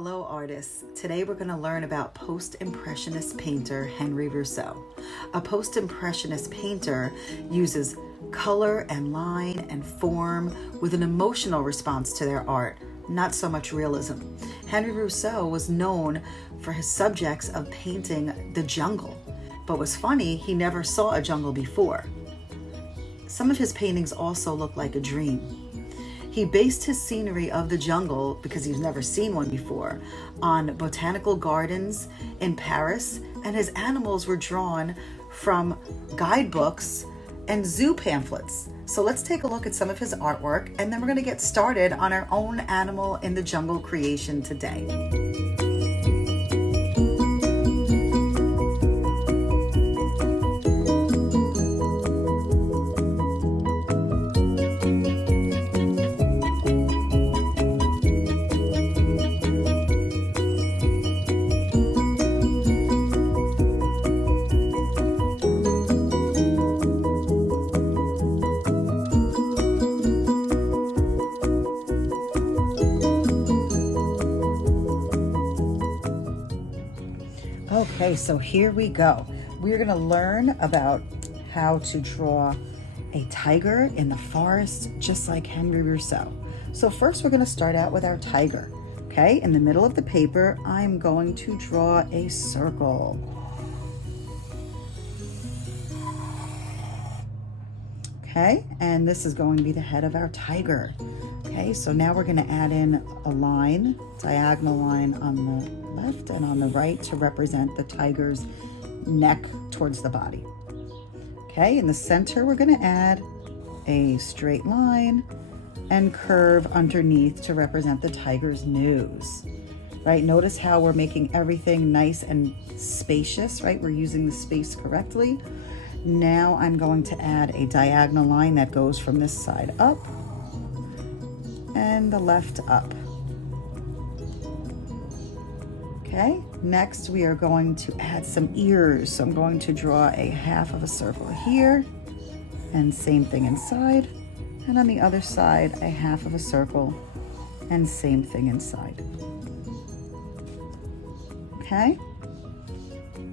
Hello artists, today we're going to learn about post-impressionist painter Henri Rousseau. A post-impressionist painter uses color and line and form with an emotional response to their art, not so much realism. Henri Rousseau was known for his subjects of painting the jungle, but what's funny, he never saw a jungle before. Some of his paintings also look like a dream. He based his scenery of the jungle, because he's never seen one before, on botanical gardens in Paris, and his animals were drawn from guidebooks and zoo pamphlets. So let's take a look at some of his artwork, and then we're going to get started on our own animal in the jungle creation today. Okay, so here we go. We're going to learn about how to draw a tiger in the forest, just like Henri Rousseau. So first we're going to start out with our tiger. Okay, in the middle of the paper, I'm going to draw a circle. Okay, and this is going to be the head of our tiger. Okay, so now we're going to add in a line, diagonal line on the left and on the right to represent the tiger's neck towards the body. Okay, in the center, we're going to add a straight line and curve underneath to represent the tiger's nose. Right, notice how we're making everything nice and spacious, right? We're using the space correctly. Now I'm going to add a diagonal line that goes from this side up and the left up. Okay, next we are going to add some ears. So I'm going to draw a half of a circle here, and same thing inside. And on the other side, a half of a circle, and same thing inside. Okay,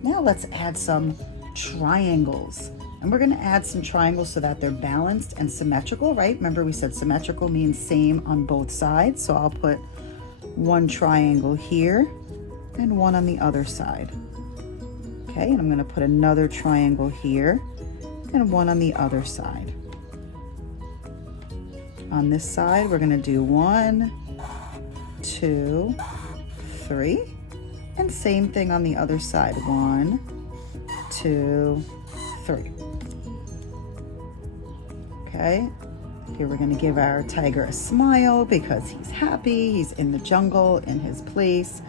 now let's add some triangles. And we're going to add some triangles so that they're balanced and symmetrical, right? Remember we said symmetrical means same on both sides. So I'll put one triangle here and one on the other side. Okay, and I'm going to put another triangle here and one on the other side. On this side, we're going to do 1, 2, 3, and same thing on the other side. 1, 2, 3. Okay, here we're going to give our tiger a smile because he's happy, he's in the jungle, in his place,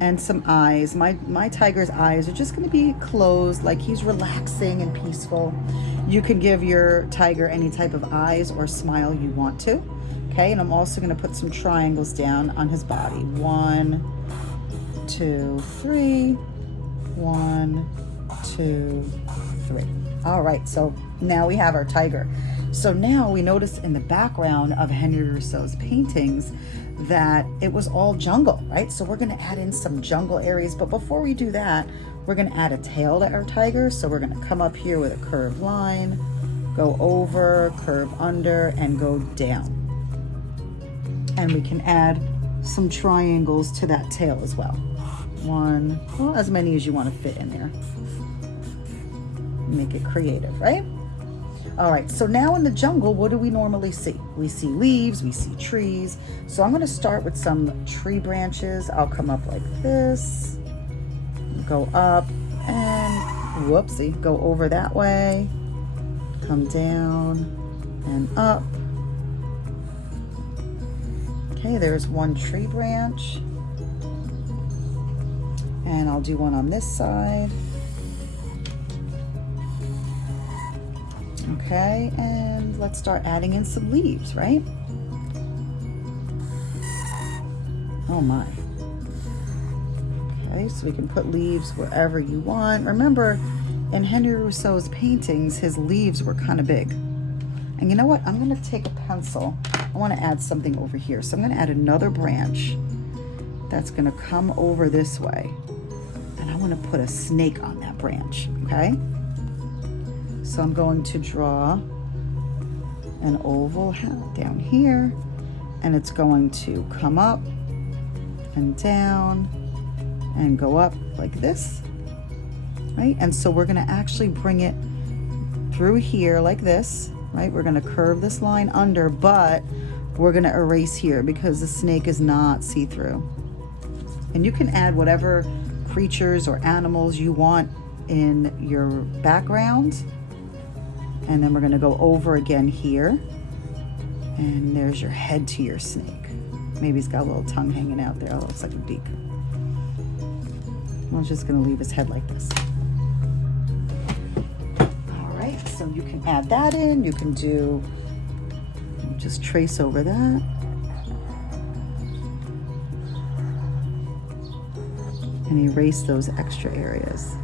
and some eyes. My tiger's eyes are just going to be closed, like he's relaxing and peaceful. You can give your tiger any type of eyes or smile you want to. Okay, and I'm also going to put some triangles down on his body. 1, 2, 3, 1, 2, 3. All right, so now we have our tiger. So now we notice in the background of Henri Rousseau's paintings that it was all jungle, right? So we're going to add in some jungle areas, but before we do that, we're going to add a tail to our tiger. So we're going to come up here with a curved line, go over, curve under, and go down. And we can add some triangles to that tail as well. 1, well, as many as you want to fit in there. Make it creative, right? All right, so now in the jungle, what do we normally see? We see leaves, we see trees. So I'm going to start with some tree branches. I'll come up like this, go up, and whoopsie, go over that way, come down and up. Okay, there's one tree branch. And I'll do one on this side. Okay, and let's start adding in some leaves, right? Oh my. Okay, so we can put leaves wherever you want. Remember, in Henri Rousseau's paintings, his leaves were kind of big. And you know what? I'm going to take a pencil. I want to add something over here. So I'm going to add another branch that's gonna come over this way. And I wanna put a snake on that branch, okay? So I'm going to draw an oval down here, and it's going to come up and down and go up like this, right? And so we're gonna actually bring it through here like this, right? We're gonna curve this line under, but we're gonna erase here because the snake is not see-through. And you can add whatever creatures or animals you want in your background. And then we're gonna go over again here. And there's your head to your snake. Maybe he's got a little tongue hanging out there. It looks like a beak. I'm just gonna leave his head like this. All right, so you can add that in. You can do, just trace over that. And erase those extra areas.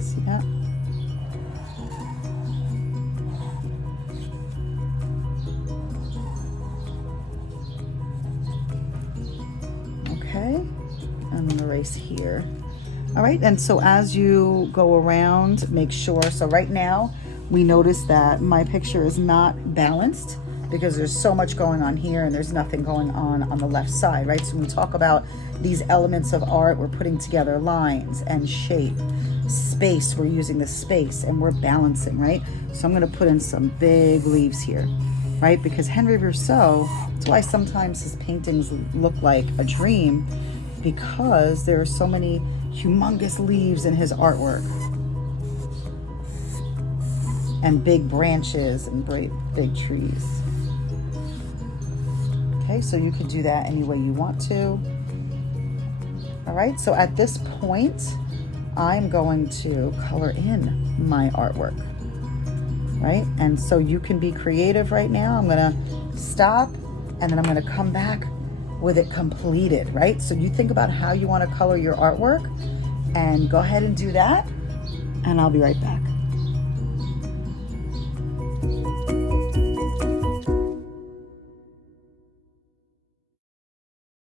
See that? Okay, I'm gonna erase here. All right, and so as you go around, make sure, so right now, we notice that my picture is not balanced because there's so much going on here and there's nothing going on the left side, right? So when we talk about these elements of art, we're putting together lines and shape, space, we're using the space and we're balancing, right? So I'm gonna put in some big leaves here, right? Because Henri Rousseau, that's why sometimes his paintings look like a dream, because there are so many humongous leaves in his artwork and big branches and big trees. Okay, so you could do that any way you want to. All right, so at this point, I'm going to color in my artwork, right? And so you can be creative right now. I'm gonna stop and then I'm gonna come back with it completed, right? So you think about how you want to color your artwork and go ahead and do that, and I'll be right back.